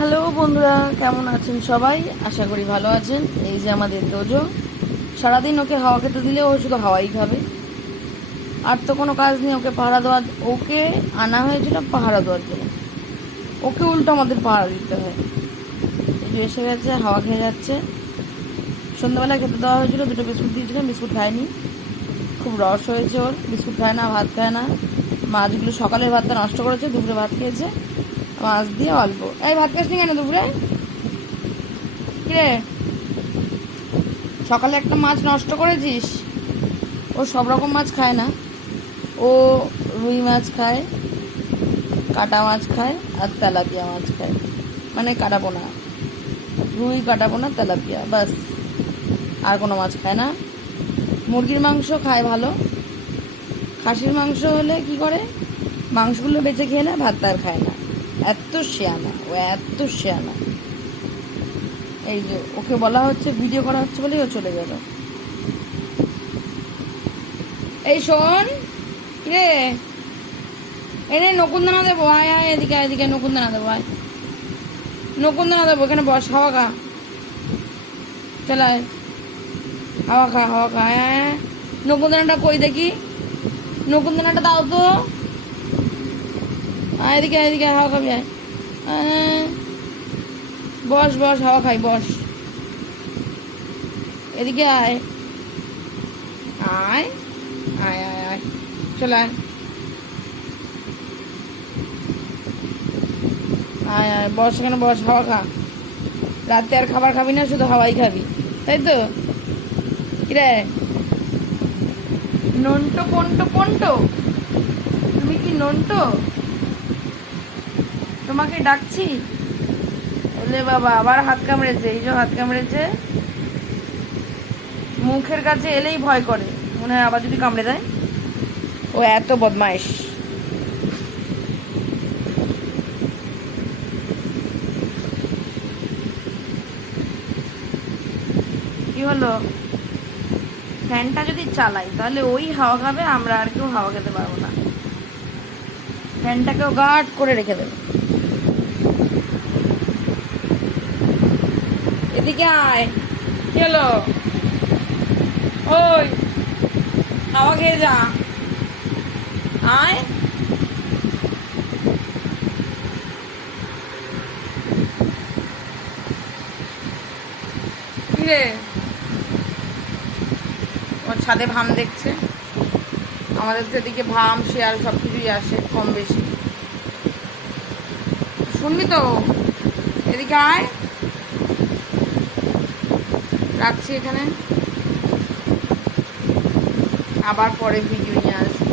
Hello বন্ধুরা, কেমন আছেন সবাই? আশা করি ভালো আছেন। এই যে আমাদের দোজো, সারাদিন ওকে হাওয়া খেতে দিলে ও শুধু হাওয়াই খাবে, আর তো কোনো কাজ নেই। ওকে আনা হয়েছিল পাহারা দেওয়ার জন্য, ওকে উল্টো আমাদের পাহারা দিতে হয়। এই যে এসে গেছে, হাওয়া খেয়ে যাচ্ছে। সন্ধ্যাবেলায় খেতে দেওয়া হয়েছিল, দুটো বিস্কুট দিয়েছিলাম, বিস্কুট খায়নি। খুব রস হয়েছে ওর, বিস্কুট খায় না, ভাত খায় না। মাছগুলো সকালের ভাতটা নষ্ট করেছে, দুপুরে ভাত খেয়েছে মাছ দিয়ে অল্প। এই ভাত খাসনি কেন দুপুরে? কিরে, সকালে একটা মাছ নষ্ট করেছিস? ও সব রকম মাছ খায় না, ও রুই মাছ খায়, কাটা মাছ খায়, আর তেলাপিয়া মাছ খায়, মানে কাটাপোনা। রুই, কাটাপোনা, তেলাপিয়া, বাস। আর কোনো মাছ খায় না। মুরগির মাংস খায় ভালো। খাসির মাংস হলে কি করে, মাংসগুলো বেঁচে খেয়ে না, ভাত আর খায় না। এত শেয়ানা ও, এত শেয়ানা। এই যে ওকে বলা হচ্ছে, ভিডিও করা হচ্ছে বলেই ও চলে গেল। এই শোন, রে, এনে নকুনদানা দেবো, আয় আয় এদিকে, এদিকে নকুনদানা দেবো, আয় নকুনদানা দেবো, এখানে বস, হাওয়া খা, চলায়, হাওয়া খা, হাওয়া খা, আয় আয়। নকুনদানাটা কই দেখি, নকুনদানাটা দাও তো, আয় এদিকে, এদিকে হাওয়া খাবি, আয় আয়। বস বস, হাওয়া খাই, বস, এদিকে আয়, আয় আয় আয় আয়, চলায়, আয় আয়, বস এখানে, বস, হাওয়া খা। রাতে আর খাবার খাবি না, শুধু হাওয়াই খাবি, তাই তো? কিরে নন্টো পন্টো পন্টো, তুমি কি নন্টো? তোমাকে ডাকছি। বলে বাবা, আবার হাত কামড়েছে, এই যে হাত কামড়েছে। মুখের কাছে এলেই ভয় করে, মনে হয় আবার যদি কামড়ে দেয়। ও এত বদমাইশ। কি হলো? ফ্যানটা যদি চালাই তাহলে ওই হাওয়া খাবে, আমরা আর কেউ হাওয়া খেতে পারবো না। ফ্যানটাকেও গার্ড করে রেখে দেবে। এদিকে আয়। কি হলো? ওই, হাওয়া খেয়ে যা, আয়। কিরে, ওর ছাদে ভাম দেখছে। আমাদের তো এদিকে ভাম, শেয়াল সব কিছুই আসে কম বেশি। শুনবি তো, এদিকে আয়। রাখছি এখানে, আবার পরে ভিডিও নিয়ে আসবো।